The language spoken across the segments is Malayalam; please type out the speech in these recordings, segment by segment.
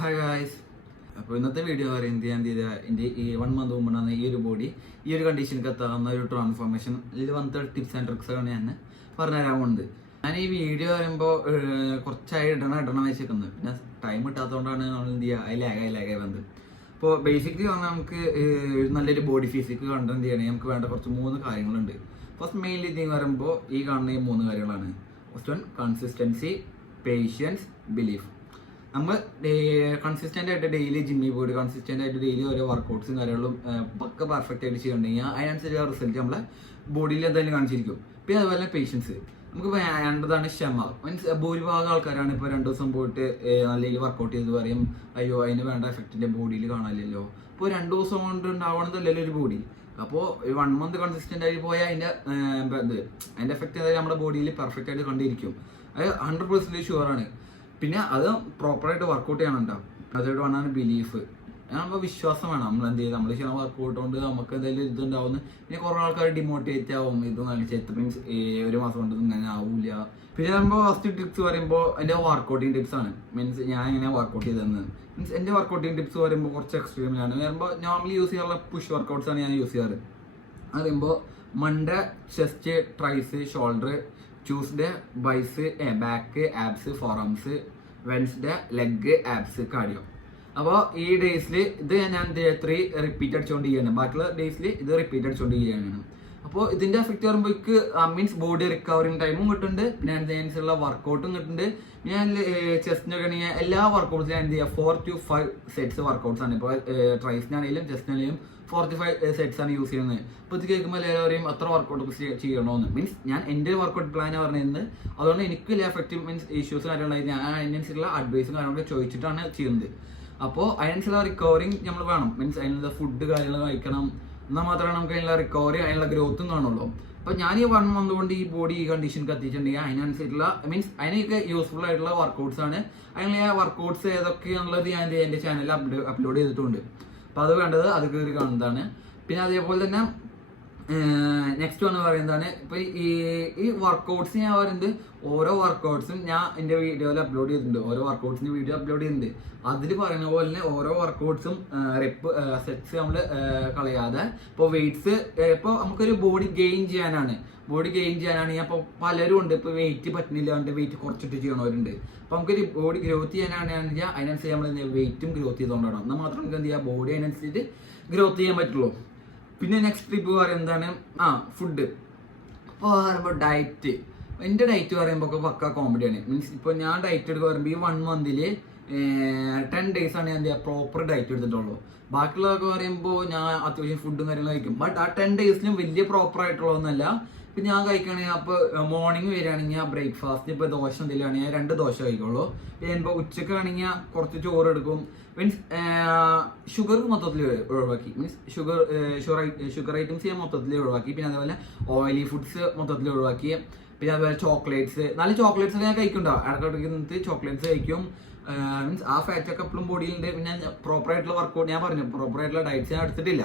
Hi guys. അപ്പോൾ ഇന്നത്തെ വീഡിയോ പറയുന്നത് ഞാൻ എൻ്റെ ഈ 1 മന്ത് മുമ്പാണ് ഈ ഒരു ബോഡി ഈ ഒരു കണ്ടീഷനിലേക്ക് എത്താവുന്ന ഒരു ട്രാൻസ്ഫോർമേഷൻ ഇതിൽ വന്നിട്ട് ടിപ്സ് ആൻഡ് ട്രിക്സാണ് ഞാൻ പറഞ്ഞുതരാൻ പോകുന്നത്. ഞാൻ ഈ വീഡിയോ പറയുമ്പോൾ കുറച്ചായി ഇടണം വെച്ചേക്കുന്നത്, പിന്നെ ടൈം കിട്ടാത്തതുകൊണ്ടാണ് നമ്മൾ എന്ത് ചെയ്യുക അതിലാകായി വന്നത്. അപ്പോൾ ബേസിക്കലി പറഞ്ഞാൽ നമുക്ക് നല്ലൊരു ബോഡി ഫിസിക്ക് കണ്ടന്റ് ചെയ്യണമെങ്കിൽ നമുക്ക് വേണ്ട കുറച്ച് 3 കാര്യങ്ങളുണ്ട്. ഫസ്റ്റ് മെയിൻലി ഇതിന് പറയുമ്പോൾ ഈ കാണുന്ന ഈ 3 കാര്യങ്ങളാണ്. First one consistency, patience, belief. നമ്മൾ കൺസിസ്റ്റൻ്റ് ആയിട്ട് ഡെയിലി ജിമ്മിൽ പോയിട്ട് കൺസിസ്റ്റൻ്റ് ആയിട്ട് ഡെയിലി ഓരോ വർക്കൗട്ട്സും കാര്യങ്ങളും പക്ക പെർഫെക്റ്റ് ആയിട്ട് ചെയ്യണമെങ്കിൽ അതിനനുസരിച്ച് റിസൾട്ട് നമ്മളെ ബോഡിയിൽ എന്തായാലും കാണിച്ചിരിക്കും. പിന്നെ അതുപോലെ തന്നെ പേഷ്യൻസ് നമുക്ക് വേണ്ടതാണ്. ക്ഷമ മീൻസ് ഭൂരിഭാഗം ആൾക്കാരാണ് ഇപ്പോൾ 2 ദിവസം പോയിട്ട് നല്ല രീതിയിൽ വർക്കൗട്ട് ചെയ്ത് പറയും അയ്യോ അതിന് വേണ്ട എഫക്റ്റിൻ്റെ ബോഡിയിൽ കാണാനില്ലല്ലോ. ഇപ്പോൾ 2 ദിവസം കൊണ്ട് ഉണ്ടാവണമെന്നല്ലല്ലോ ഒരു ബോഡി. അപ്പോൾ 1 മന്ത് കൺസിസ്റ്റൻ്റ് ആയിട്ട് പോയാൽ അതിൻ്റെ എഫക്റ്റ് എന്തായാലും നമ്മുടെ ബോഡിയിൽ പെർഫെക്റ്റ് ആയിട്ട് കണ്ടിരിക്കും. അത് 100% ഷുവറാണ്. പിന്നെ അത് പ്രോപ്പറായിട്ട് വർക്കൗട്ട് ചെയ്യണുണ്ടാവും. അതായിട്ട് വേണമാണ് ബിലീഫ്. നമ്മൾ വിശ്വാസം വേണം. നമ്മൾ എന്ത് ചെയ്യും, നമ്മൾ ചെയ്യുന്ന വർക്കൗട്ട് കൊണ്ട് നമുക്ക് എന്തെങ്കിലും ഇതുണ്ടാവുന്നു. പിന്നെ കുറേ ആൾക്കാർ ഡിമോട്ടിവേറ്റ് ആവും, ഇത് നയിച്ചെത്ത് മീൻസ് 1 മാസം കൊണ്ട് ഇങ്ങനെ ആവില്ല. പിന്നെ നമ്മൾ ഫസ്റ്റ് ടിപ്സ് പറയുമ്പോൾ എൻ്റെ വർക്കൗട്ടിങ് ടിപ്സ് ആണ്. മീൻസ് ഞാൻ ഇങ്ങനെ വർക്കൗട്ട് ചെയ്തതെന്ന് മീൻസ് എൻ്റെ വർക്കൗട്ടിങ് ടിപ്സ് പറയുമ്പോൾ കുറച്ച് എക്സ്ട്രീമിലാണ്. വരുമ്പോൾ നോർമലി യൂസ് ചെയ്യാറുള്ള പുഷ് വർക്കൗട്ട്സ് ആണ് ഞാൻ യൂസ് ചെയ്യാറ്. അത് പറയുമ്പോൾ Monday chest, tris, shoulder, Tuesday bis, back, abs, forearms, Wednesday leg, abs, cardio. അപ്പോൾ ഈ ഡേയ്സിൽ ഇത് ഞാൻ 3 റിപ്പീറ്റ് അടിച്ചുകൊണ്ട് ചെയ്യാണ്. ബാക്കിയുള്ള ഡേയ്സിൽ ഇത് റിപ്പീറ്റ് അടിച്ചുകൊണ്ട് ചെയ്യാണ്. അപ്പോൾ ഇതിൻ്റെ എഫക്റ്റ് പറയുമ്പോഴേക്ക് മീൻസ് ബോഡി റിക്കവറിങ് ടൈമും കിട്ടുന്നുണ്ട്, പിന്നെ അതിനനുസരിച്ചുള്ള വർക്കൗട്ടും കിട്ടുന്നുണ്ട്. ഞാൻ ചെസ്റ്റിനൊക്കെ ആണെങ്കിൽ എല്ലാ വർക്കൗട്ട്സിലും ഞാൻ എന്ത് ചെയ്യുക 4 to 5 സെറ്റ്സ് വർക്കൗട്ട്സ് ആണ്. ഇപ്പോൾ ട്രൈസിനാണെങ്കിലും ചെസ്റ്റിനാണെങ്കിലും 4 to 5 സെറ്റ്സ് ആണ് യൂസ് ചെയ്യുന്നത്. അപ്പോൾ ഇത് കേൾക്കുമ്പോൾ എല്ലാവരും പറയും അത്ര വർക്കൗട്ട് ചെയ്യണമെന്ന്. മീൻസ് ഞാൻ എൻ്റെ വർക്കൗട്ട് പ്ലാൻ പറഞ്ഞിരുന്നത്, അതുകൊണ്ട് എനിക്ക് വലിയ എഫക്റ്റീവ് മീൻസ് ഇഷ്യൂസ് കാര്യങ്ങളായി ഞാൻ അതിനനുസരിച്ചുള്ള അഡ്വൈസും കാര്യങ്ങളൊക്കെ ചോദിച്ചിട്ടാണ് ചെയ്യുന്നത്. അപ്പോൾ അതിനനുസരിച്ചുള്ള റിക്കവറിങ് നമ്മൾ വേണം. മീൻസ് അതിനുള്ള ഫുഡ് കാര്യങ്ങൾ കഴിക്കണം, എന്നാൽ മാത്രമേ നമുക്ക് അതിനുള്ള റിക്കവറി അതിനുള്ള ഗ്രോത്തും കാണുള്ളൂ. അപ്പോൾ ഞാൻ ഈ 1 മന്ത് കൊണ്ട് ഈ ബോഡി ഈ കണ്ടീഷനിൽ എത്തിച്ചിട്ടുണ്ടെങ്കിൽ അതിനനുസരിച്ചുള്ള മീൻസ് അതിനൊക്കെ യൂസ്ഫുൾ ആയിട്ടുള്ള വർക്കൗട്ട്സ് ആണ്. അതിനുള്ള വർക്കൗട്ട്സ് ഏതൊക്കെയാണുള്ളത് ഞാൻ എൻ്റെ ചാനലിൽ അപ്ലോഡ് ചെയ്തിട്ടുണ്ട്. അപ്പോൾ അത് വേണ്ടത് അത് കയറി കാണുന്നതാണ്. പിന്നെ അതേപോലെ തന്നെ നെക്സ്റ്റ് വന്ന് പറയുന്നതാണ് ഇപ്പോൾ ഈ വർക്കൗട്ട്സ് ഞാൻ പറയുന്നത് ഓരോ വർക്കൗട്ട്സും ഞാൻ എൻ്റെ വീഡിയോയിൽ അപ്ലോഡ് ചെയ്തിട്ടുണ്ട്. ഓരോ വർക്കൗട്ട്സിൻ്റെ വീഡിയോ അപ്ലോഡ് ചെയ്യുന്നുണ്ട്. അതിൽ പറയുന്ന പോലെ തന്നെ ഓരോ വർക്കൗട്ട്സും സെറ്റ്സ് നമ്മൾ കളയാതെ ഇപ്പോൾ വെയ്റ്റ്സ് ഇപ്പോൾ നമുക്കൊരു ബോഡി ഗെയിൻ ചെയ്യാനാണ് അപ്പോൾ പലരും ഉണ്ട് ഇപ്പോൾ വെയിറ്റ് പറ്റുന്നില്ല കൊണ്ട് വെയിറ്റ് കുറച്ചിട്ട് ചെയ്യണവരുണ്ട്. അപ്പോൾ നമുക്കൊരു ബോഡി ഗ്രോത്ത് ചെയ്യാനാണെങ്കിൽ അതിനനുസരിച്ച് നമ്മൾ വെയിറ്റും ഗ്രോത്ത് ചെയ്തുകൊണ്ടാണ്. എന്നാൽ മാത്രം നമുക്ക് എന്ത് ചെയ്യുക ബോഡി അതിനനുസരിച്ച് ഗ്രോത്ത് ചെയ്യാൻ പറ്റുള്ളൂ. പിന്നെ നെക്സ്റ്റ് ടിപ്പ് പറയുന്നതാണ് ഫുഡ്. അപ്പോൾ പറയുമ്പോൾ ഡയറ്റ്. എൻ്റെ ഡയറ്റ് പറയുമ്പോൾ പക്ക കോമഡിയാണ്. മീൻസ് ഇപ്പോൾ ഞാൻ ഡയറ്റ് എടുക്കുക പറയുമ്പോൾ ഈ 1 മന്തിൽ 10 days ആണ് ഞാൻ പ്രോപ്പർ ഡയറ്റ് എടുത്തിട്ടുള്ളൂ. ബാക്കിയുള്ളതൊക്കെ പറയുമ്പോൾ ഞാൻ അത്യാവശ്യം ഫുഡും കാര്യങ്ങളും കഴിക്കും. ബട്ട് ആ 10 daysലും വലിയ പ്രോപ്പർ ആയിട്ടുള്ളതൊന്നുമല്ല. ഇപ്പം ഞാൻ കഴിക്കുകയാണെങ്കിൽ അപ്പോൾ മോർണിംഗ് വരികയാണെങ്കിൽ ബ്രേക്ക്ഫാസ്റ്റ് ഇപ്പോൾ ദോശ എന്തെങ്കിലും ആണെങ്കിൽ 2 ദോശ കഴിക്കുള്ളൂ. ഇപ്പോൾ ഉച്ചക്കാണെങ്കിൽ കുറച്ച് ചോറ് എടുക്കും. മീൻസ് ഷുഗർ മൊത്തത്തിൽ ഒഴിവാക്കി. മീൻസ് ഷുഗർ ഐറ്റംസ് ഞാൻ മൊത്തത്തിൽ ഒഴിവാക്കി. പിന്നെ അതേപോലെ ഓയിലി ഫുഡ്സ് മൊത്തത്തിൽ ഒഴിവാക്കി. പിന്നെ അതുപോലെ ചോക്ലേറ്റ്സ്, നല്ല ചോക്ലേറ്റ്സ് ഒക്കെ ഞാൻ കഴിക്കുന്നുണ്ടാവും. ഇടയ്ക്കിടയ്ക്ക് ചോക്ലേറ്റ്സ് കഴിക്കും. മീൻസ് ആ ഫാറ്റൊക്കെ എപ്പോഴും ബോഡിയിലുണ്ട്. പിന്നെ പ്രോപ്പറായിട്ടുള്ള വർക്കൗട്ട് ഞാൻ പറഞ്ഞു, പ്രോപ്പറായിട്ടുള്ള ഡയറ്റ്സ് ഞാൻ എടുത്തിട്ടില്ല.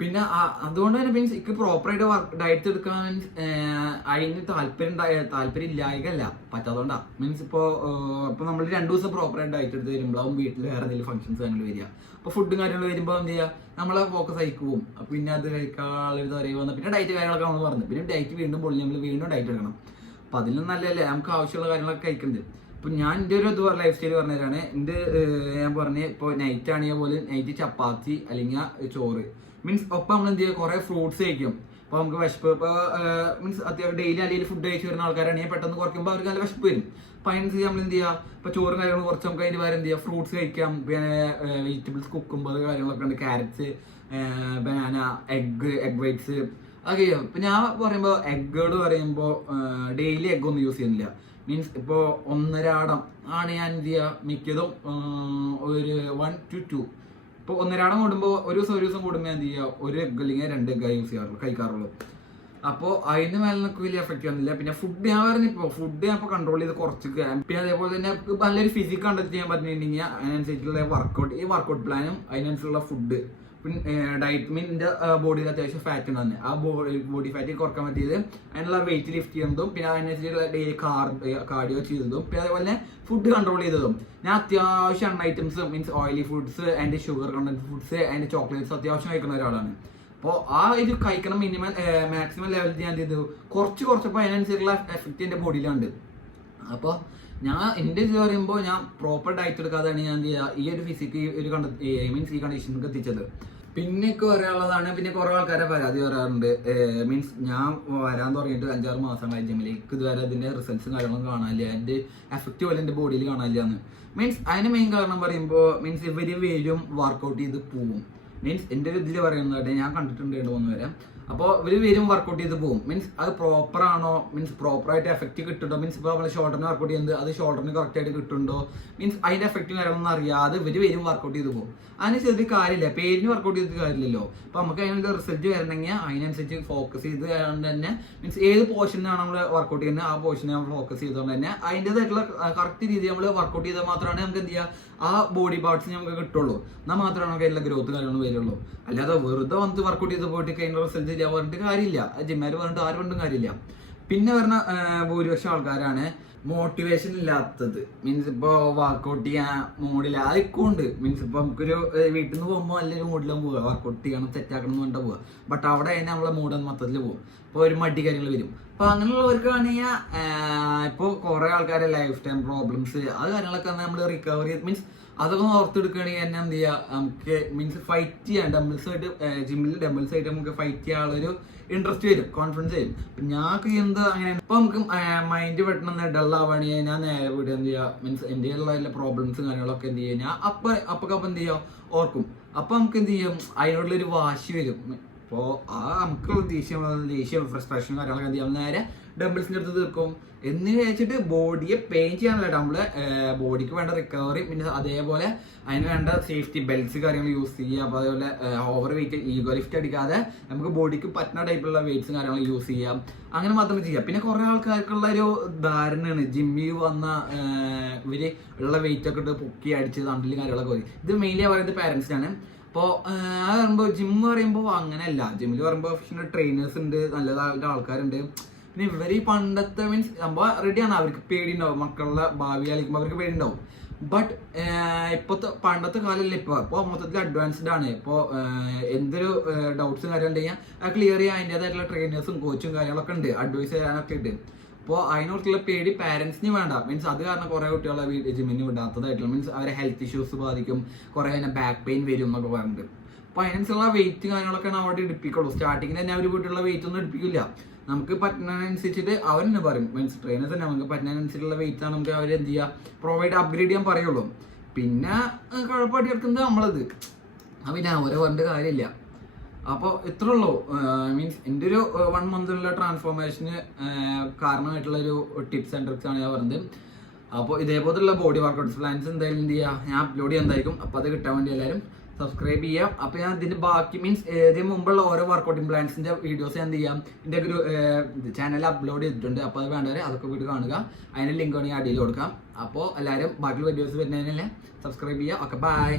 പിന്നെ അതുകൊണ്ട് തന്നെ മീൻസ് എനിക്ക് പ്രോപ്പറായിട്ട് ഡയറ്റ് എടുക്കാൻ അതിന് താല്പര്യം ഇല്ലായകല്ല, പറ്റാത്തതുകൊണ്ടാണ്. മീൻസ് ഇപ്പോൾ നമ്മൾ 2 ദിവസം പ്രോപ്പറായിട്ട് ഡയറ്റ് എടുത്ത് വരുമ്പോഴാവും വീട്ടിൽ വേറെ എന്തെങ്കിലും ഫംഗ്ഷൻസ് കാര്യങ്ങൾ വരിക. അപ്പോൾ ഫുഡും കാര്യങ്ങൾ വരുമ്പോൾ എന്ത് ചെയ്യുക, നമ്മളെ ഫോക്കസ് ആയിക്ക് പോകും. പിന്നെ അത് കഴിക്കാനുള്ള പറയുമ്പോൾ പിന്നെ ഡയറ്റ് കാര്യങ്ങളൊക്കെ നമ്മൾ പറഞ്ഞു. പിന്നെ ഡയറ്റ് വീണ്ടും പൊള്ളി നമ്മൾ വീണ്ടും ഡയറ്റ് എടുക്കണം. അപ്പോൾ അതിലും നല്ലതല്ലേ, നമുക്ക് ആവശ്യമുള്ള കാര്യങ്ങളൊക്കെ കഴിക്കുന്നുണ്ട്. ഇപ്പം ഞാൻ എൻ്റെ ഒരു ലൈഫ് സ്റ്റൈൽ പറഞ്ഞുതരാണ്. ഞാൻ പറഞ്ഞ് ഇപ്പോൾ നൈറ്റ് ആണെങ്കിൽ പോലും നൈറ്റ് ചപ്പാത്തി അല്ലെങ്കിൽ ചോറ്. മീൻസ് ഒപ്പം നമ്മൾ എന്ത് ചെയ്യുക കുറേ ഫ്രൂട്ട്സ് കഴിക്കും. അപ്പോൾ നമുക്ക് വിശപ്പ് ഇപ്പോൾ മീൻസ് അത്യാവശ്യം ഡെയിലി അല്ലെങ്കിൽ ഫുഡ് കഴിച്ച് വരുന്ന ആൾക്കാരാണെങ്കിൽ പെട്ടെന്ന് കുറയ്ക്കുമ്പോൾ അവർക്ക് നല്ല വിശപ്പ് വരും. അപ്പോൾ അതിനനുസരിച്ച് നമ്മൾ എന്ത് ചെയ്യുക, ഇപ്പോൾ ചോറും കാര്യങ്ങളും കുറച്ച് നമുക്ക് അതിൻ്റെ പകരം എന്ത് ചെയ്യുക ഫ്രൂട്ട്സ് കഴിക്കാം. പിന്നെ വെജിറ്റബിൾസ് കുക്കുംബർ കാര്യങ്ങളൊക്കെ ഉണ്ട്, ക്യാരറ്റ്സ്, ബനാന, എഗ് വൈറ്റ്സ് അതൊക്കെ ചെയ്യും. ഇപ്പം ഞാൻ പറയുമ്പോൾ എഗ്ഗോട് പറയുമ്പോൾ ഡെയിലി എഗ്ഗൊന്നും യൂസ് ചെയ്യുന്നില്ല. മീൻസ് ഇപ്പോൾ 1.5 ആണ് ഞാൻ എന്ത് ചെയ്യുക മിക്കതും ഒരു 1 to 2. ഇപ്പോൾ 1.5 കൂടുമ്പോൾ ഒരു ദിവസം കൂടുമ്പോൾ എന്ത് ചെയ്യുക 1 എഗ് അല്ലെങ്കിൽ 2 എഗ്ഗായി കഴിക്കാറുള്ളൂ. അപ്പോൾ അതിന് മേലെ നമുക്ക് വലിയ എഫക്റ്റ് ഒന്നുമില്ല. പിന്നെ ഫുഡ് ഞാൻ പറഞ്ഞിപ്പോൾ ഫുഡ് ഞാൻ ഇപ്പോൾ കൺട്രോൾ ചെയ്ത് കുറച്ചൊക്കെ. പിന്നെ അതേപോലെ തന്നെ നല്ലൊരു ഫിസിക് കണ്ടക്ട് ചെയ്യാൻ പറ്റുന്നുണ്ടെങ്കിൽ അതിനനുസരിച്ചുള്ള വർക്കൗട്ട്, ഈ വർക്കൗട്ട് പ്ലാനും അതിനനുസരിച്ചുള്ള ഫുഡ് പിന്നെ ഡയറ്റ് മീൻ്റെ ബോഡിയിൽ അത്യാവശ്യം ഫാറ്റ് ഉണ്ടാകുന്നത്. ആ ബോഡി ഫാറ്റ് കുറക്കാൻ പറ്റിയത് അതിനുള്ള വെയിറ്റ് ലിഫ്റ്റ് ചെയ്യുന്നതും പിന്നെ അതിനനുസരിച്ചുള്ള ഡെയിലി കാർഡിയോ ചെയ്തതും പിന്നെ അതേപോലെ ഫുഡ് കൺട്രോൾ ചെയ്തതും. ഞാൻ അത്യാവശ്യം എണ്ണ items means oily foods and sugar content foods and chocolates അത്യാവശ്യം കഴിക്കുന്ന ഒരാളാണ്. അപ്പോൾ ആ ഇത് കഴിക്കണം മാക്സിമം ലെവലിൽ ഞാൻ എന്ത് ചെയ്തു കുറച്ചപ്പോൾ അതിനനുസരിച്ചുള്ള എഫക്റ്റ് എൻ്റെ ബോഡിയിലുണ്ട്. അപ്പോൾ ഞാൻ എൻ്റെ ഇത് പറയുമ്പോൾ ഞാൻ പ്രോപ്പർ ഡയറ്റ് എടുക്കാതെയാണ് ഞാൻ എന്ത് ചെയ്യുക ഈ ഒരു ഫിസിക്ക് മീൻസ് ഈ കണ്ടീഷനിലേക്ക് എത്തിച്ചത്. പിന്നെയൊക്കെ പറയാനുള്ളതാണ്, പിന്നെ കുറേ ആൾക്കാരെ പരാതി പറയാറുണ്ട് മീൻസ് ഞാൻ വരാൻ തുടങ്ങിയിട്ട് 5-6 മാസങ്ങളായി ജിമ്മിലേക്ക് ഇതുവരെ അതിൻ്റെ റിസൾട്ട്സും കാര്യങ്ങളും കാണാനില്ല, എൻ്റെ എഫക്റ്റ് പോലെ എൻ്റെ ബോഡിയിൽ കാണാനില്ല എന്ന്. മീൻസ് അതിന് മെയിൻ കാരണം പറയുമ്പോൾ മീൻസ് ഇവർ വരും വർക്കൗട്ട് ചെയ്ത് പോവും. മീൻസ് എൻ്റെ ഒരു ഇതിൽ പറയുന്നതായിട്ട് ഞാൻ കണ്ടിട്ടുണ്ട് 2-3 വരെ. അപ്പോൾ ഇവർ വരും വർക്കൗട്ട് ചെയ്ത് പോകും. മീൻസ് അത് പ്രോപ്പർ ആണോ മീൻസ് പ്രോപ്പറായിട്ട് എഫക്റ്റ് കിട്ടുന്നുണ്ടോ മീൻസ് ഇപ്പോൾ നമ്മൾ ഷോൾഡറിന് വർക്കൗട്ട് ചെയ്യുന്നത് അത് ഷോൾഡറിന് കറക്റ്റായിട്ട് കിട്ടുന്നുണ്ടോ മീൻസ് അതിൻ്റെ എഫക്റ്റും കാര്യങ്ങളൊന്നും അറിയാതെ ഇവർ വരും വർക്കൗട്ട് ചെയ്ത് പോകും. അതിന് ചെയ്തിട്ട് കാര്യമില്ല, പേരിന് വർക്കൗട്ട് ചെയ്തിട്ട് കാര്യമില്ലല്ലോ. അപ്പോൾ നമുക്ക് അതിനുള്ള റിസൾട്ട് വരണമെങ്കിൽ അതിനനുസരിച്ച് ഫോക്കസ് ചെയ്ത് തന്നെ മീൻസ് ഏത് പോർഷനാണ് നമ്മൾ വർക്കൗട്ട് ചെയ്യുന്നത് ആ പോർഷനെ നമ്മൾ ഫോക്കസ് ചെയ്തുകൊണ്ട് തന്നെ അതിൻ്റെതായിട്ടുള്ള കറക്റ്റ് രീതി നമ്മൾ വർക്കൗട്ട് ചെയ്താൽ മാത്രമാണ് നമുക്ക് എന്ത് ചെയ്യുക ആ ബോഡി പാർട്സ് നമുക്ക് കിട്ടുള്ളൂ. എന്നാൽ മാത്രമാണ് നമുക്ക് അതിലുള്ള ഗ്രോത്ത് കാര്യങ്ങളും വരുള്ളൂ. അല്ലാതെ വെറുതെ വന്ന് വർക്കൗട്ട് ചെയ്ത് പോയിട്ട് കഴിഞ്ഞ റിസൾട്ട് ഇല്ല പറഞ്ഞിട്ട് കാര്യമില്ല, ജിമ്മാർ പറഞ്ഞിട്ട് ആരും പറഞ്ഞിട്ടും കാര്യമില്ല. പിന്നെ പറഞ്ഞ ഭൂരിപക്ഷം ആൾക്കാരാണ് മോട്ടിവേഷൻ ഇല്ലാത്തത്. മീൻസ് ഇപ്പോൾ വർക്കൗട്ട് ചെയ്യാൻ മൂഡില്ല അതൊക്കെ ഉണ്ട്. മീൻസ് ഇപ്പോൾ നമുക്കൊരു വീട്ടിൽ നിന്ന് പോകുമ്പോൾ നല്ലൊരു മൂഡിലും പോവുക വർക്കൗട്ട് ചെയ്യണം സെറ്റാക്കണം എന്ന് പറഞ്ഞിട്ട് പോവുക. ബട്ട് അവിടെ അതിന് നമ്മളെ മൂഡ് മൊത്തത്തിൽ പോകും. ഇപ്പോൾ ഒരു മടി കാര്യങ്ങൾ വരും. അപ്പോൾ അങ്ങനെയുള്ളവർക്കാണെങ്കിൽ ഇപ്പോൾ കുറേ ആൾക്കാരെ ലൈഫ് ടൈം പ്രോബ്ലംസ് അത് കാര്യങ്ങളൊക്കെ നമ്മൾ റിക്കവറി മീൻസ് അതൊക്കെ ഓർത്തെടുക്കുകയാണെങ്കിൽ തന്നെ എന്ത് ചെയ്യുക നമുക്ക് മീൻസ് ഫൈറ്റ് ചെയ്യാൻ ഡംബിൾസായിട്ട് ജിമ്മിൽ ഡംബിൾസായിട്ട് നമുക്ക് ഫൈറ്റ് ചെയ്യാനുള്ളൊരു ഇൻട്രസ്റ്റ് വരും, കോൺഫിഡൻസ് വരും. അപ്പം ഞാൻ എന്ത് അങ്ങനെ ഇപ്പം നമുക്ക് മൈൻഡ് പെട്ടെന്ന് ഡള്ളാവുകയാണെങ്കിൽ ഞാൻ നേരെ വീട് എന്ത് ചെയ്യുക മീൻസ് എൻ്റെ ഉള്ള പ്രോബ്ലംസും കാര്യങ്ങളൊക്കെ എന്ത് ചെയ്യുക ഞാൻ അപ്പം എന്ത് ചെയ്യുക ഓർക്കും. അപ്പം നമുക്ക് എന്ത് ചെയ്യും അതിനോടുള്ളൊരു വാശി വരും. അപ്പോൾ ആ നമുക്ക് ദേഷ്യം ഫ്രസ്ട്രേഷൻ കാര്യങ്ങളൊക്കെ എന്ത് ചെയ്യാം നേരെ ഡംബിൾസിൻ്റെ അടുത്ത് തീർക്കും എന്ന് വിചാരിച്ചിട്ട് ബോഡിയെ പെയിൻ ചെയ്യാനുള്ള നമ്മള് ബോഡിക്ക് വേണ്ട റിക്കവറി പിന്നെ അതേപോലെ അതിന് വേണ്ട സേഫ്റ്റി ബെൽറ്റ്സ് കാര്യങ്ങൾ യൂസ് ചെയ്യുക. അപ്പോൾ അതേപോലെ ഓവർ വെയിറ്റ് ഈഗോ ലിഫ്റ്റ് അടിക്കാതെ നമുക്ക് ബോഡിക്ക് പറ്റുന്ന ടൈപ്പുള്ള വെയിറ്റ്സും കാര്യങ്ങൾ യൂസ് ചെയ്യാം. അങ്ങനെ മാത്രമേ ചെയ്യാം. പിന്നെ കുറേ ആൾക്കാർക്കുള്ള ഒരു ധാരണയാണ് ജിമ്മിൽ വന്ന ഇവര് ഉള്ള വെയിറ്റ് ഒക്കെ ഇട്ട് പൊക്കി അടിച്ച് തണ്ടിലും കാര്യങ്ങളൊക്കെ മതി. ഇത് മെയിൻലി പറയുന്നത് പാരൻസിനാണ്. അപ്പോൾ അത് പറയുമ്പോൾ ജിമ്മ് പറയുമ്പോൾ അങ്ങനെയല്ല. ജിമ്മിൽ പറയുമ്പോൾ പ്രൊഫഷണൽ ട്രെയിനേഴ്സ് ഉണ്ട്, നല്ലതായിട്ട് ആൾക്കാരുണ്ട്. പിന്നെ ഇവർ ഈ പണ്ടത്തെ മീൻസ് സംഭവം റെഡിയാണ്, അവർക്ക് പേടിയുണ്ടാവും, മക്കളുടെ ഭാവി കളിക്കുമ്പോൾ അവർക്ക് പേടിയുണ്ടാവും. ബട്ട് പണ്ടത്തെ കാലമല്ല ഇപ്പോൾ മൊത്തത്തിൽ അഡ്വാൻസ്ഡ് ആണ്. ഇപ്പോൾ എന്തൊരു ഡൗട്ട്സും കാര്യം ഉണ്ടെങ്കിൽ അത് ക്ലിയർ ചെയ്യാൻ അതിൻ്റെതായിട്ടുള്ള ട്രെയിനേഴ്സും കോച്ചും കാര്യങ്ങളൊക്കെ ഉണ്ട്, അഡ്വൈസ് ചെയ്യാനൊക്കെ ഉണ്ട്. അപ്പോൾ അതിനോട്ടുള്ള പേടി പാരൻസിന് വേണ്ട. മീൻസ് അത് കാരണം കുറേ കുട്ടികളെ ജിമ്മിന് വിടാത്തതായിട്ടുള്ള മീൻസ് അവരെ ഹെൽത്ത് ഇഷ്യൂസ് ബാധിക്കും, കുറേ അതിനെ ബാക്ക് പെയിൻ വരും എന്നൊക്കെ പറഞ്ഞിട്ട്. അപ്പോൾ അതിനനുസരിച്ചുള്ള വെയിറ്റ് കാര്യങ്ങളൊക്കെ അവിടെ എടുപ്പിക്കുള്ളൂ. സ്റ്റാർട്ടിങ്ങിൽ തന്നെ അവർ വീട്ടിലുള്ള വെയിറ്റ് ഒന്നും എടുപ്പിക്കില്ല. നമുക്ക് പറ്റുന്നതിനനുസരിച്ചിട്ട് അവർ തന്നെ പറയും മീൻസ് ട്രെയിനേഴ്സ് തന്നെ നമുക്ക് പറ്റുന്നതിനനുസരിച്ചുള്ള വെയിറ്റ് ആണ് നമുക്ക് അവർ എന്ത് ചെയ്യുക പ്രൊവൈഡ് അപ്ഗ്രേഡ് ചെയ്യാൻ പറയുള്ളൂ. പിന്നെ കുഴപ്പമായിട്ട് എടുക്കുന്നത് നമ്മളത് പിന്നെ അവരെ പറഞ്ഞിട്ട് കാര്യമില്ല. അപ്പോൾ ഇത്ര ഉള്ളൂ. മീൻസ് എൻ്റെ ഒരു 1 മന്തിലുള്ള ട്രാൻസ്ഫോർമേഷന് കാരണമായിട്ടുള്ളൊരു ടിപ്സ് ആൻഡ് ട്രിക്സ് ആണ് ഞാൻ പറഞ്ഞത്. അപ്പോൾ ഇതേപോലെയുള്ള ബോഡി വർക്കൗട്ട്സ് പ്ലാൻസ് എന്തായാലും എന്ത് ചെയ്യുക ഞാൻ അപ്ലോഡ് ചെയ്യുന്നതായിരിക്കും. അപ്പോൾ അത് കിട്ടാൻ വേണ്ടി എല്ലാവരും സബ്സ്ക്രൈബ് ചെയ്യാം. അപ്പോൾ ഞാൻ ഇതിൻ്റെ ബാക്കി മീൻസ് ഇതിന് മുമ്പുള്ള ഓരോ വർക്കൗട്ടിംഗ് പ്ലാൻസിൻ്റെ വീഡിയോസ് ഞാൻ എന്ത് ചെയ്യാം എൻ്റെ ഒരു ചാനലിൽ അപ്ലോഡ് ചെയ്തിട്ടുണ്ട്. അപ്പോൾ അത് വേണ്ടവരെ അതൊക്കെ വീട് കാണുക, അതിൻ്റെ ലിങ്ക് വേണമെങ്കിൽ അടിയിൽ കൊടുക്കാം. അപ്പോൾ എല്ലാവരും ബാക്കി വീഡിയോസ് വരുന്നതിനല്ലേ സബ്സ്ക്രൈബ് ചെയ്യുക. Okay bye.